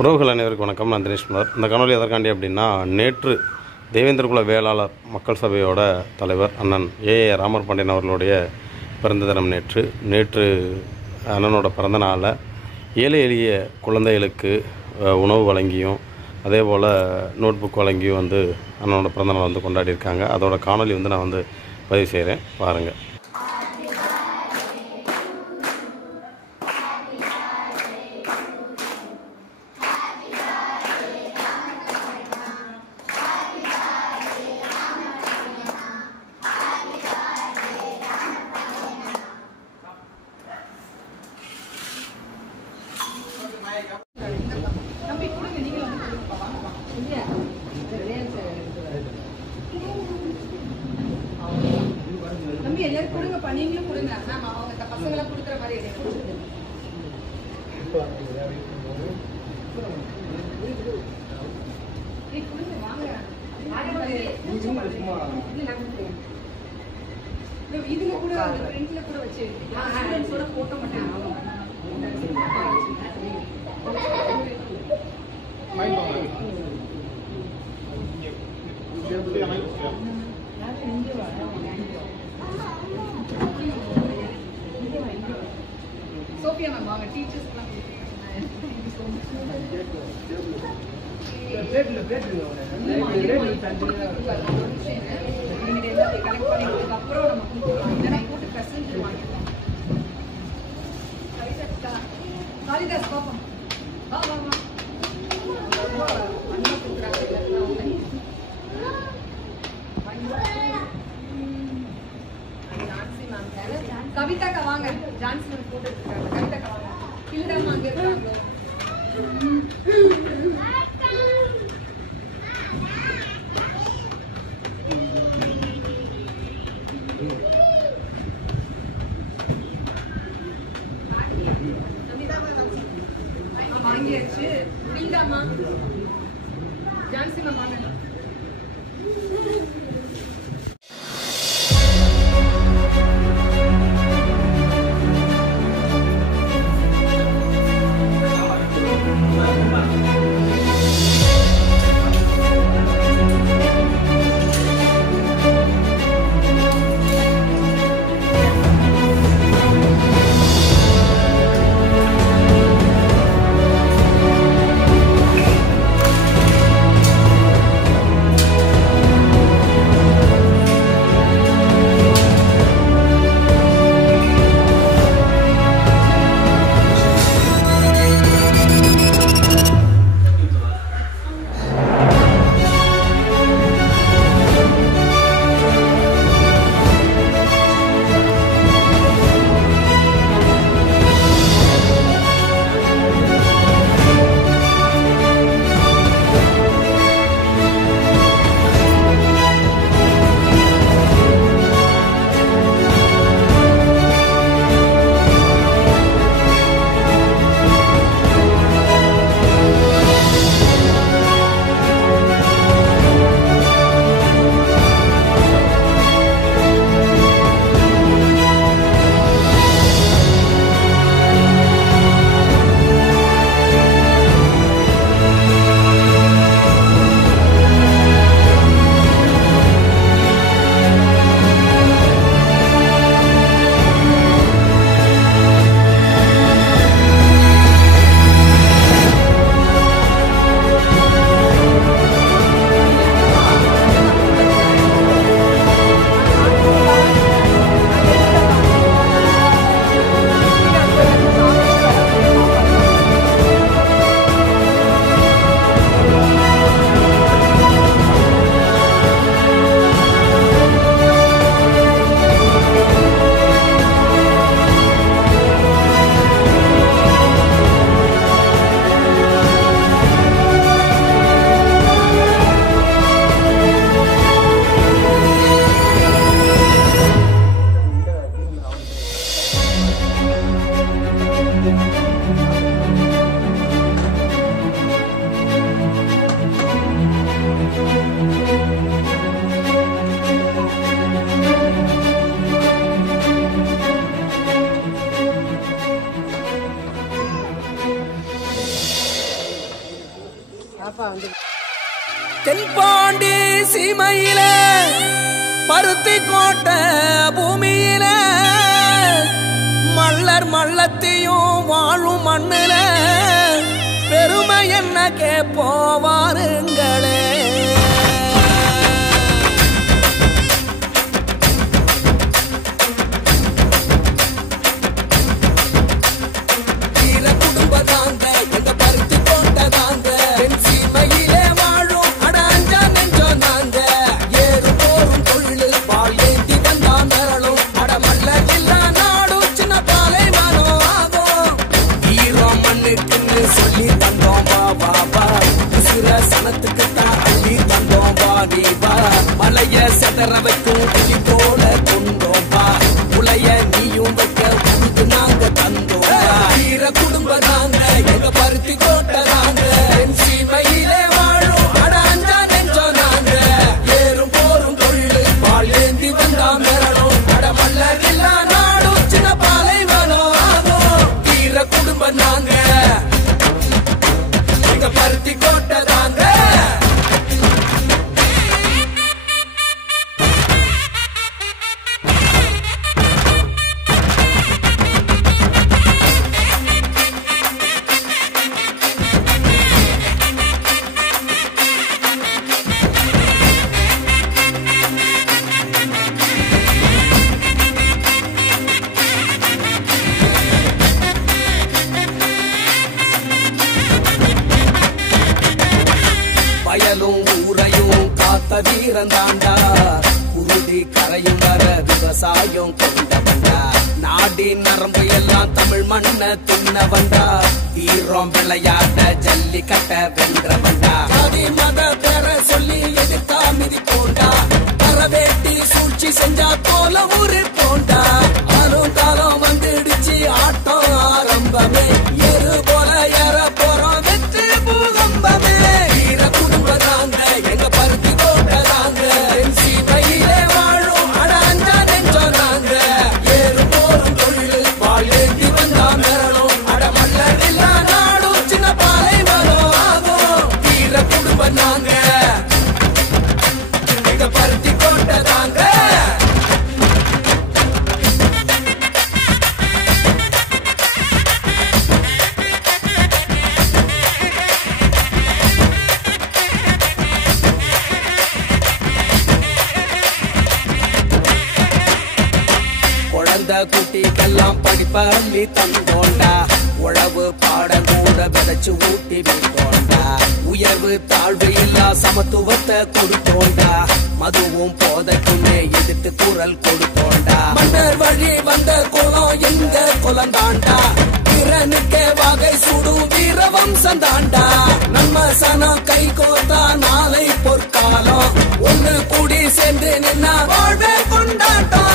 உறவுகள் அனைவருக்கும் வணக்கம். நான் தினேஷ்குமார். இந்த காணொலி எதற்காண்டி அப்படின்னா, நேற்று தேவேந்திரகுல வேளாளர் மக்கள் சபையோட தலைவர் அண்ணன் ராமர் பாண்டியன் அவர்களுடைய பிறந்த தினம் நேற்று அண்ணனோட பிறந்த நாளில் ஏழை எளிய குழந்தைகளுக்கு உணவு வழங்கியும் அதே போல் நோட் புக் வழங்கியும் அண்ணனோட பிறந்த நாள் கொண்டாடியிருக்காங்க. அதோட காணொலி நான் பதிவு செய்கிறேன், பாருங்கள். தம்பி எல்லாரும் கொடுங்க, நீங்களும் கொடுங்க. மேம் அவங்க பசங்களை கொடுக்குற மாதிரி கொடுங்க, வாங்க. இதுல கூட பிரிண்ட்ல கூட வச்சு போட்டோ மட்டும் சோஃபியா மேம் வாங்க, டீச்சர்ஸ்லாம் அப்புறம் நம்ம போட்டு பிரசன்ட் வாங்கிடலாம். காளிதாஸ் பாப்போம், வா வா வா. கவிதாக்கா வாங்க, ஜான்சி மேம் போட்டு இருக்காங்க. கவிதாக்கா வாங்க, கில்டாமா அங்க இருக்காங்களோ. வாங்கியாச்சு. கில்டாமா, ஜான்சி மேம் வாங்க. தென்பாண்டி சீமையில பருத்தி கோட்டை பூமியில மல்லர் மல்லத்தையும் வாழும் மண்ணுல பெருமை என்ன கேப்போவாருங்களே. மலைய செதற வைக்கும் புலி போல கொண்டோம்பா உலைய நீயும் வைக்க உனக்கு நாங்க தந்தோம்பா. வீர குடும்ப நாங்க எங்க பருத்தி கோட்டை நாங்க என் சீமையிலே வாழும் அட அஞ்சா நெஞ்சோ நாங்க ஏறும் போரும் தொழிலு பால் ஏந்தி வந்தா மிரளும் அட மல்லர் இல்லா நாடும் சின்ன பாலைவனம் ஆகும். வீர குடும்ப நாங்க எங்க பருத்தி கோட்டை தாங்க. வயலும் ஊரையும் காத்த வீரந்தாண்டா குருதி கரையும் வர விவசாயம் கொண்டவண்டா நாடி நரம்பு எல்லாம் தமிழ் மண்ண தின்னவண்டா வீரம் விளையாட ஜல்லிக்கட்ட வென்றவண்டா. ஜாதி மத பெற சொல்லி எதிர்த்தா மிதி போண்டா பரவேட்டி சூழ்ச்சி செஞ்சா போல ஊரு போண்டா ஆளும் காலம் வந்துடுச்சு ஆட்டம் ஆரம்பமே எரு போல ஏற போறோம் வெற்றி பூகம்பமே. வீர குடும்ப நாங்க எங்க பருத்தி கோட்டை நாங்க என் சீமையிலே வாழும் அட அஞ்சா நெஞ்சோ நாங்க ஏறு போரும் தொழிலு பால் ஏந்தி வந்தா மிரளும் அட மல்லர் இல்லா நாடும் சின்ன பாலைவனம் ஆகும். வீர குடும்ப நாங்க எங்க பருத்தி கோட்டை தாங்க. குழந்தை குட்டிக்கெல்லாம் படிப்பள்ளி தந்தோண்டா உழவு பாட கூட விதைச்சு ஊட்டி விட்டோண்டா உயர்வு தாழ்வு இல்லா சமத்துவத்தை கொடுத்தோண்டா மதுவும் போதைக்குமே எதிர்த்து குரல் கொடுத்தோண்டா. மன்னர் வழி வந்த குலம் எங்க குலந்தாண்டா திறனுக்கே வகை சுடும் வீர வம்சம் தாண்டா. நம்ம சனம் கை கோத்தா நாளை பொற்காலம் ஒண்ணு கூடி சேர்ந்து நின்னா வாழ்வே கொண்டாட்டம்.